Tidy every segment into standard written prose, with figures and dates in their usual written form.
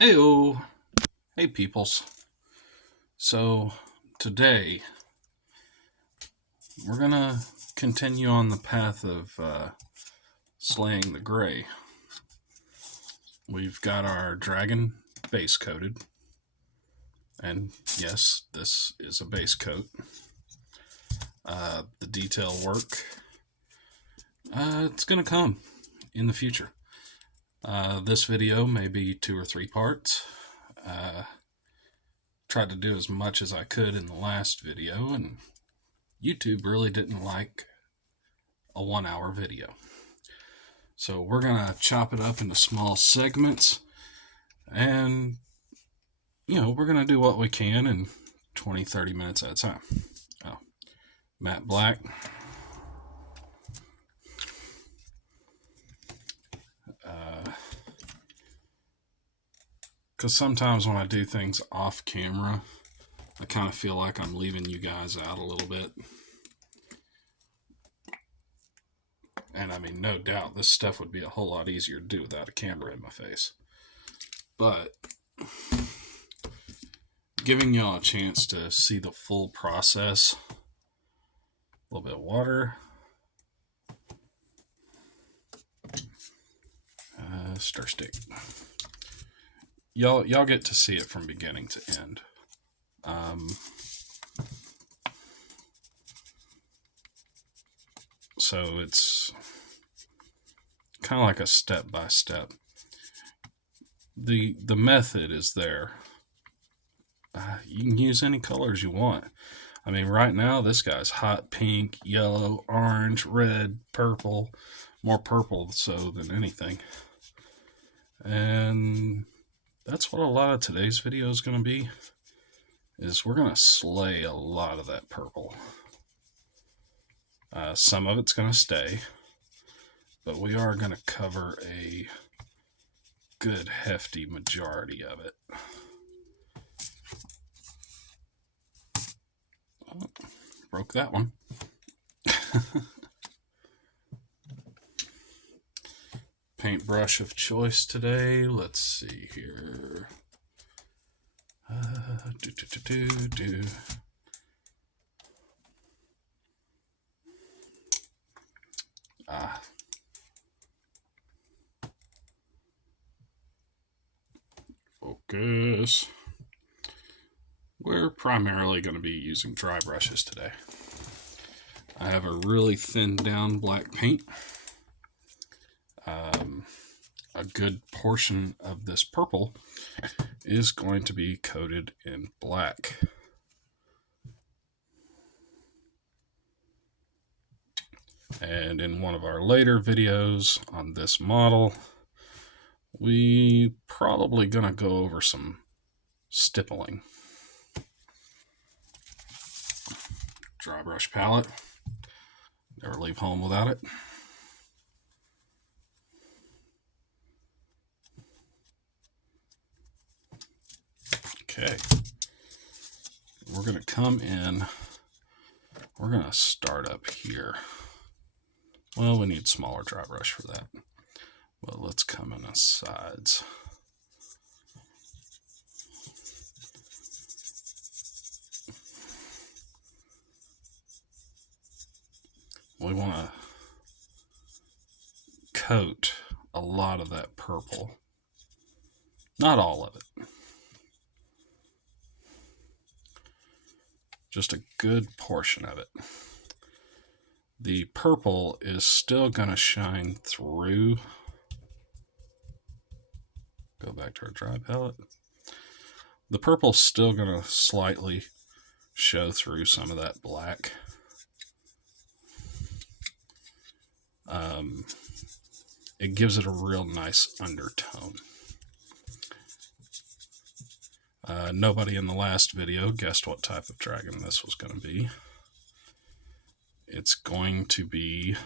Heyo, hey peoples. So today we're gonna continue on the path of slaying the gray. We've got our dragon base coated, and yes, this is a base coat. The detail work, it's gonna come in the future. This video may be 2 or 3 parts. Tried to do as much as I could in the last video, and YouTube really didn't like a 1 hour video. So we're going to chop it up into small segments, and, we're going to do what we can in 20, 30 minutes at a time. Oh, matte black. Because sometimes when I do things off camera, I kind of feel like I'm leaving you guys out a little bit. And I mean, no doubt, this stuff would be a whole lot easier to do without a camera in my face. But giving y'all a chance to see the full process. A little bit of water. Stir stick. Y'all get to see it from beginning to end. So it's kind of like a step by step. The method is there. You can use any colors you want. I mean, right now this guy's hot pink, yellow, orange, red, purple. More purple so than anything. And that's what a lot of today's video is going to be. Is we're going to slay a lot of that purple. Some of it's going to stay, but we are going to cover a good hefty majority of it. Oh, broke that one. Paintbrush of choice today. Let's see here. Focus. We're primarily going to be using dry brushes today. I have a really thinned down black paint. A good portion of this purple is going to be coated in black. And in one of our later videos on this model, we probably gonna go over some stippling. Dry brush palette. Never leave home without it. Okay. We're gonna come in. We're gonna start up here. Well, we need smaller dry brush for that. But let's come in the sides. We want to coat a lot of that purple. Not all of it. Just a good portion of it. The purple is still going to shine through. Go back to our dry palette. The purple's still going to slightly show through some of that black. It gives it a real nice undertone. Nobody in the last video guessed what type of dragon this was going to be. It's going to be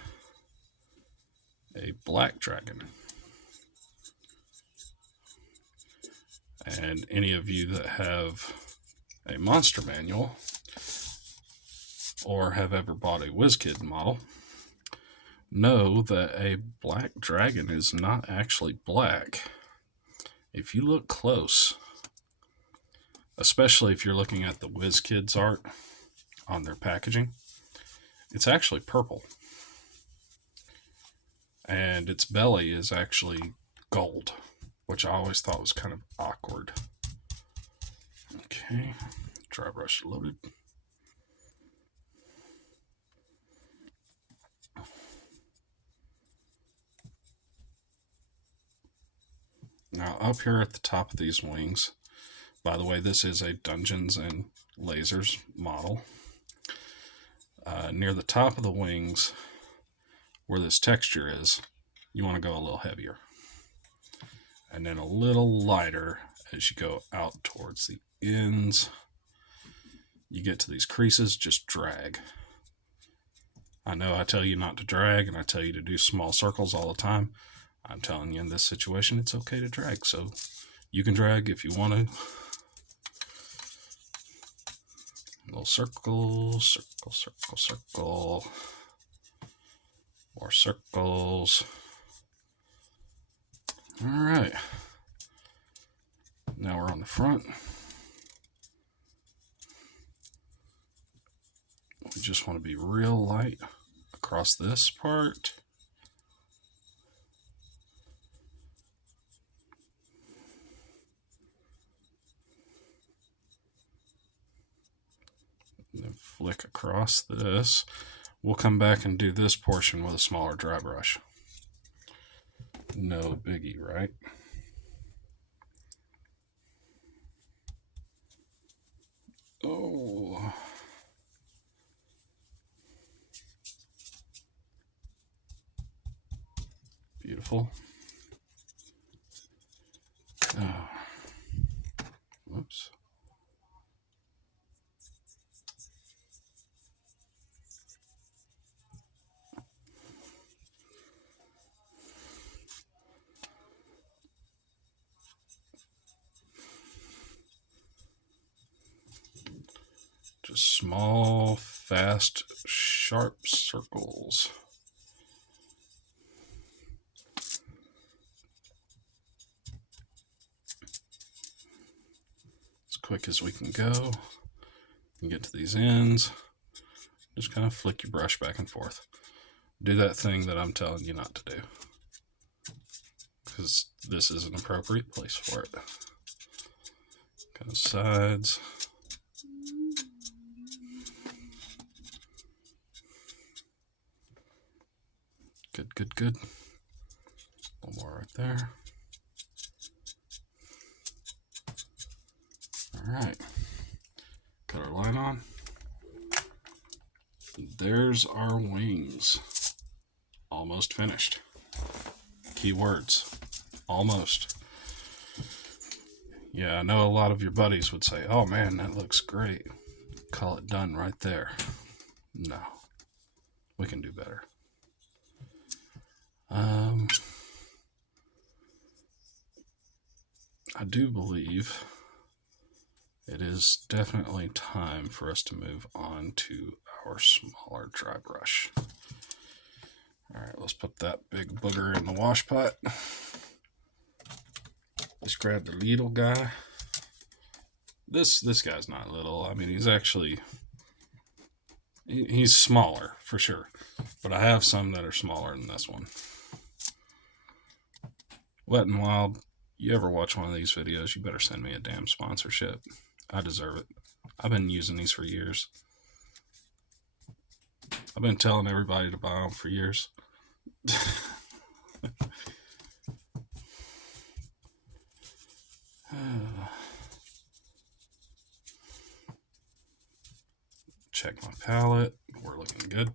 a black dragon. And any of you that have a monster manual or have ever bought a WizKid model know that a black dragon is not actually black. if you look close, especially if you're looking at the WizKids art on their packaging, it's actually purple. And its belly is actually gold, which I always thought was kind of awkward. Okay, dry brush loaded. Now up here at the top of these wings, by the way, this is a Dungeons and Lasers model. Near the top of the wings, where this texture is, you want to go a little heavier. And then a little lighter as you go out towards the ends. You get to these creases, just drag. I know I tell you not to drag, and I tell you to do small circles all the time. I'm telling you in this situation, it's okay to drag. So you can drag if you want to. Little circle, circle, circle, circle. More circles. All right. Now we're on the front. We just want to be real light across this part. And then flick across this. We'll come back and do this portion with a smaller dry brush. No biggie, right? Oh. Beautiful. Oh. Whoops. Just small, fast, sharp circles. As quick as we can go. And get to these ends. Just kind of flick your brush back and forth. Do that thing that I'm telling you not to do, because this is an appropriate place for it. Kind of sides. Good, good, good. A little more right there. All right. Got our line on. There's our wings. Almost finished. Keywords. Almost. Yeah, I know a lot of your buddies would say, oh man, that looks great. Call it done right there. No. We can do better. I do believe it is definitely time for us to move on to our smaller dry brush. All right, let's put that big booger in the wash pot. Let's grab the little guy. This guy's not little. I mean, he's actually, he's smaller for sure. But I have some that are smaller than this one. Wet n Wild, you ever watch one of these videos, you better send me a damn sponsorship. I deserve it. I've been using these for years. I've been telling everybody to buy them for years. Check my palette. We're looking good.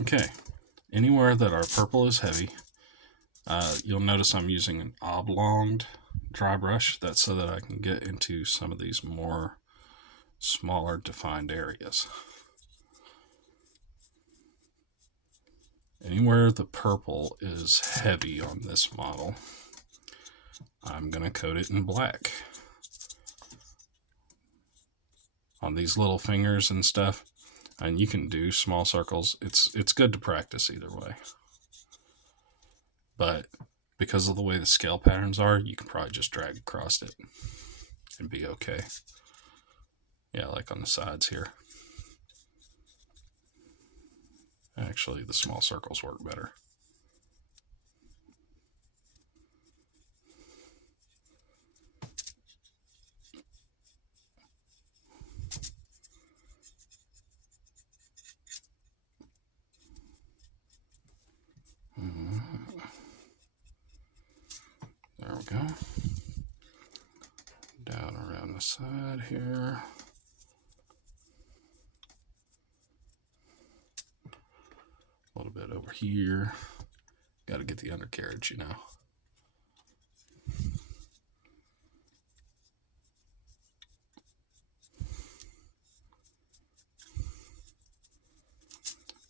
Okay. Anywhere that our purple is heavy, you'll notice I'm using an oblonged dry brush. That's so that I can get into some of these more smaller defined areas. Anywhere the purple is heavy on this model, I'm going to coat it in black. On these little fingers and stuff, and you can do small circles. It's good to practice either way. But because of the way the scale patterns are, you can probably just drag across it and be okay. Yeah, like on the sides here. Actually, the small circles work better. There we go. Down around the side here. A little bit over here. Got to get the undercarriage, you know.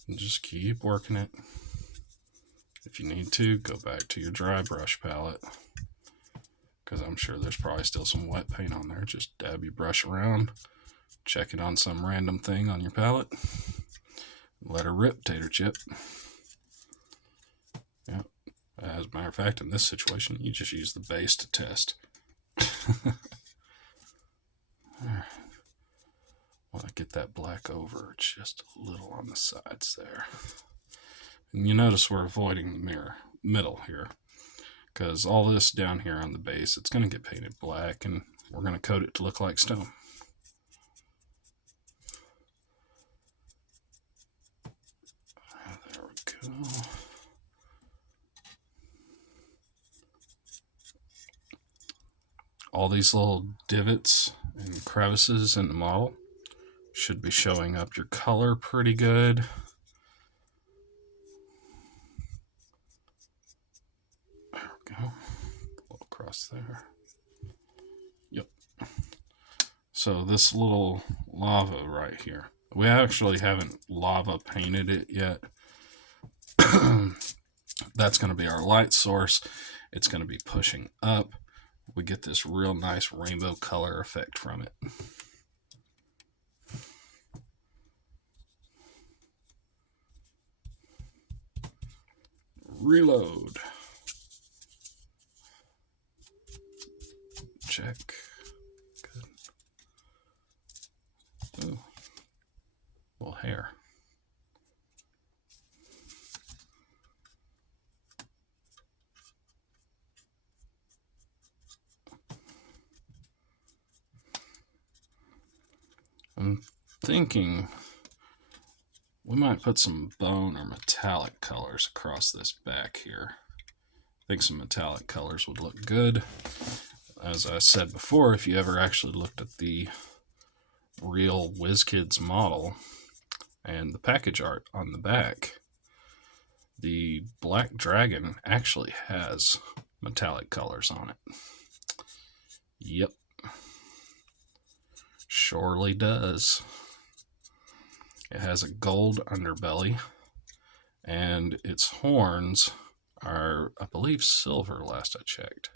And just keep working it. If you need to, go back to your dry brush palette, because I'm sure there's probably still some wet paint on there. Just dab your brush around, check it on some random thing on your palette, let her rip, Tater Chip. Yep. As a matter of fact, in this situation, you just use the base to test. Want to get that black over just a little on the sides there. And you notice we're avoiding the middle here, because all this down here on the base, it's going to get painted black, and we're going to coat it to look like stone. There we go. All these little divots and crevices in the model should be showing up your color pretty good. There we go. A little across there. Yep. So this little lava right here, we actually haven't lava painted it yet. That's going to be our light source. It's going to be pushing up. We get this real nice rainbow color effect from it. Reload. Check. Good. Ooh. Little hair. I'm thinking we might put some bone or metallic colors across this back here. I think some metallic colors would look good. As I said before, if you ever actually looked at the real WizKids model and the package art on the back, the Black Dragon actually has metallic colors on it. Yep. Surely does. It has a gold underbelly, and its horns are, I believe, silver last I checked.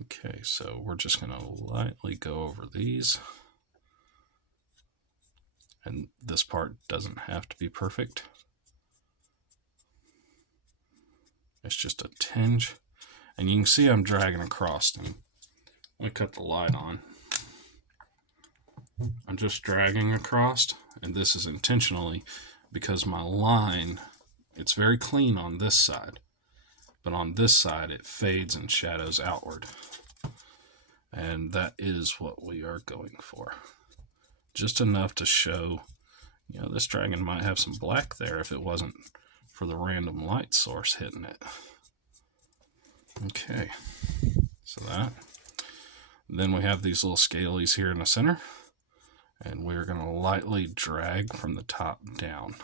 Okay, so we're just going to lightly go over these. And this part doesn't have to be perfect. It's just a tinge. And you can see I'm dragging across them. Let me cut the light on. I'm just dragging across, and this is intentionally because my line, it's very clean on this side, but on this side it fades and shadows outward. And that is what we are going for. Just enough to show, you know, this dragon might have some black there if it wasn't for the random light source hitting it. Okay, so that. Then we have these little scalies here in the center, and we're going to lightly drag from the top down.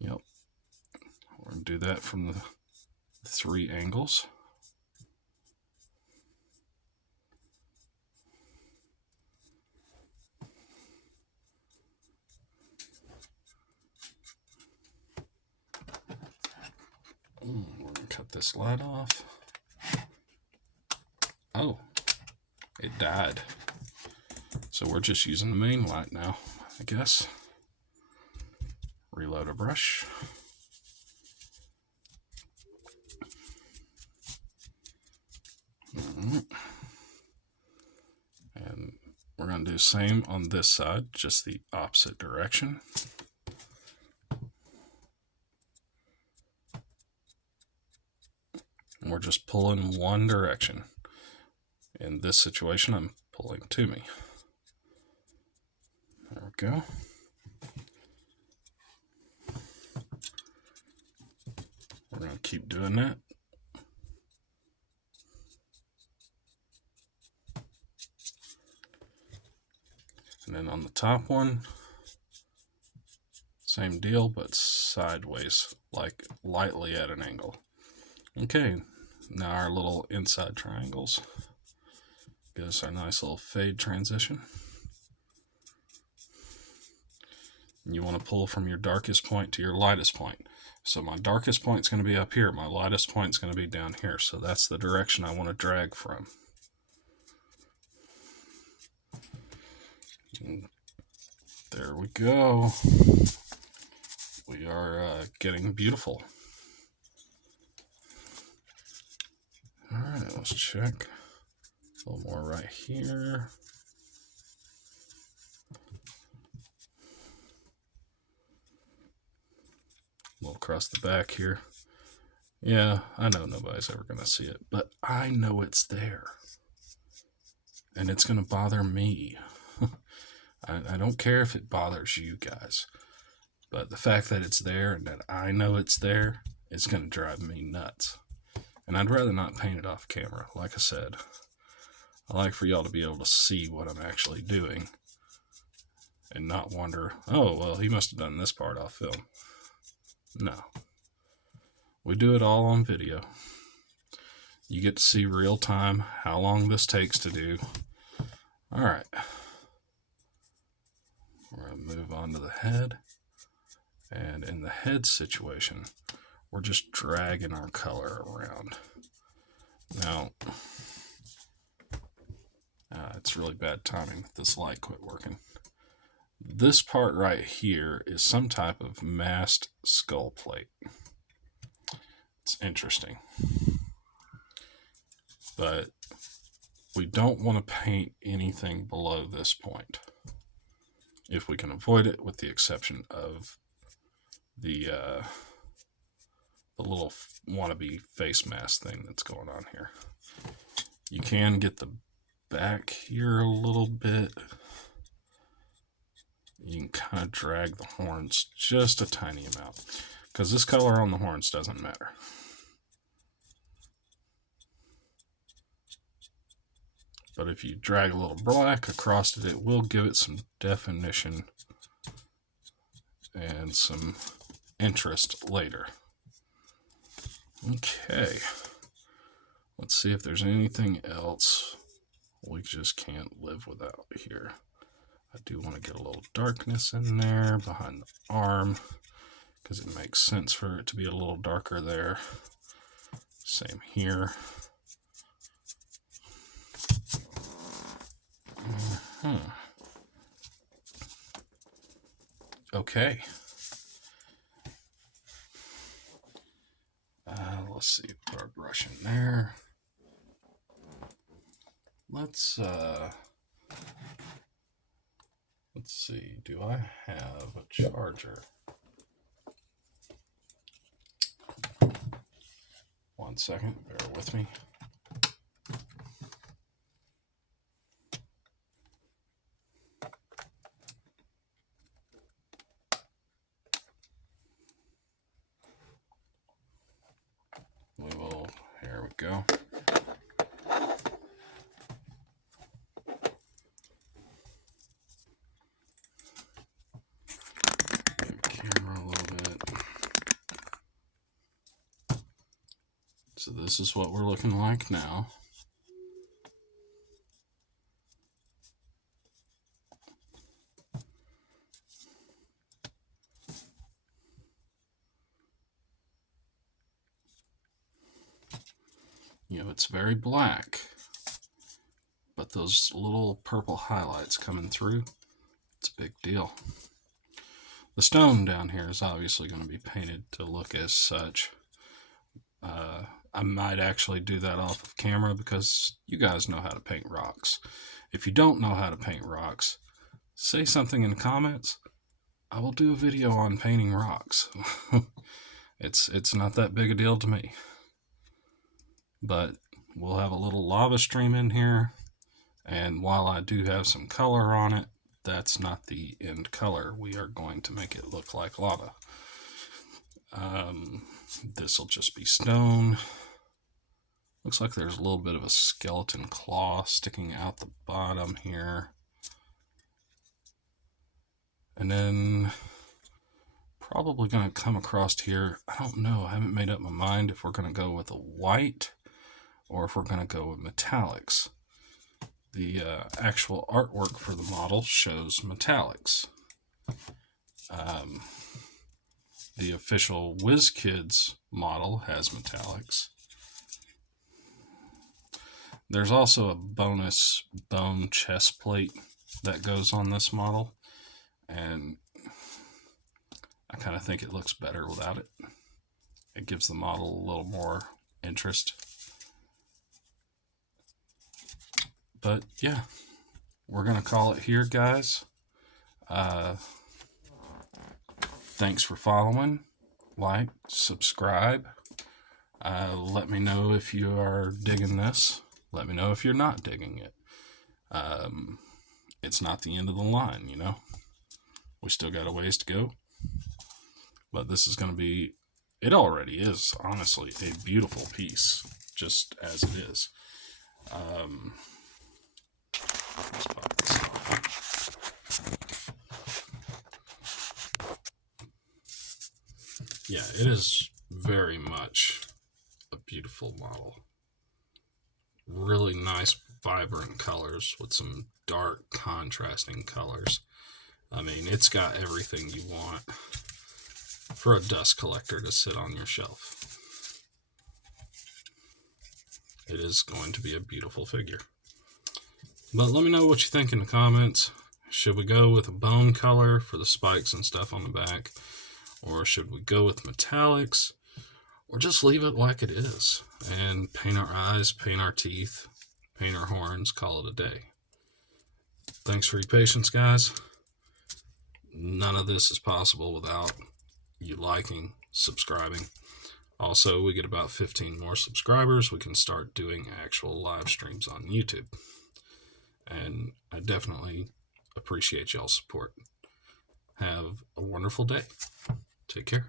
Yep, we're going to do that from the 3 angles. We're going to cut this light off. Oh, it died. So we're just using the main light now, I guess. Reload our brush. And we're going to do the same on this side, just the opposite direction. And we're just pulling one direction. In this situation, I'm pulling to me. There we go. We're going to keep doing that. And then on the top one, same deal, but sideways, like lightly at an angle. Okay, now our little inside triangles. Give us our nice little fade transition. And you want to pull from your darkest point to your lightest point. So my darkest point is going to be up here. My lightest point is going to be down here. So that's the direction I want to drag from. And there we go. We are getting beautiful. All right, let's check. A little more right here. A little across the back here. Yeah, I know nobody's ever going to see it, but I know it's there. And it's going to bother me. I don't care if it bothers you guys, but the fact that it's there and that I know it's there is going to drive me nuts. And I'd rather not paint it off camera. Like I said, I like for y'all to be able to see what I'm actually doing and not wonder, oh, well, he must have done this part off film. No. We do it all on video. You get to see real time how long this takes to do. All right. We're going to move on to the head. And in the head situation, we're just dragging our color around. Now, it's really bad timing. This light quit working. This part right here is some type of masked skull plate. It's interesting. But we don't want to paint anything below this point, if we can avoid it, with the exception of the little wannabe face mask thing that's going on here. You can get the back here a little bit. You can kind of drag the horns just a tiny amount, because this color on the horns doesn't matter. But if you drag a little black across it, it will give it some definition and some interest later. Okay. Let's see if there's anything else we just can't live without here. I do want to get a little darkness in there behind the arm, because it makes sense for it to be a little darker there. Same here. Okay. Let's see, put our brush in there. Let's see, do I have a charger? One second, bear with me. Here we go. Move the camera a little bit. So this is what we're looking like now. You know, it's very black, but those little purple highlights coming through, it's a big deal. The stone down here is obviously going to be painted to look as such. I might actually do that off of camera because you guys know how to paint rocks. If you don't know how to paint rocks, say something in the comments. I will do a video on painting rocks. It's not that big a deal to me. But we'll have a little lava stream in here, and while I do have some color on it, that's not the end color. We are going to make it look like lava. This will just be stone. Looks like there's a little bit of a skeleton claw sticking out the bottom here. And then probably going to come across here. I don't know. I haven't made up my mind if we're going to go with a white or if we're going to go with metallics. The actual artwork for the model shows metallics. The official WizKids model has metallics. There's also a bonus bone chest plate that goes on this model, and I kind of think it looks better without it. It gives the model a little more interest. But yeah, we're going to call it here, guys. Thanks for following. Like, subscribe. Let me know if you are digging this. Let me know if you're not digging it. It's not the end of the line, you know. We still got a ways to go. But this is going to be, it already is, honestly, a beautiful piece, just as it is. Let's pop this off. Yeah, it is very much a beautiful model. Really nice, vibrant colors with some dark, contrasting colors. I mean, it's got everything you want for a dust collector to sit on your shelf. It is going to be a beautiful figure. But let me know what you think in the comments. Should we go with a bone color for the spikes and stuff on the back? Or should we go with metallics? Or just leave it like it is and paint our eyes, paint our teeth, paint our horns, call it a day. Thanks for your patience, guys. None of this is possible without you liking, subscribing. Also, we get about 15 more subscribers. We can start doing actual live streams on YouTube. And I definitely appreciate y'all's support. Have a wonderful day. Take care.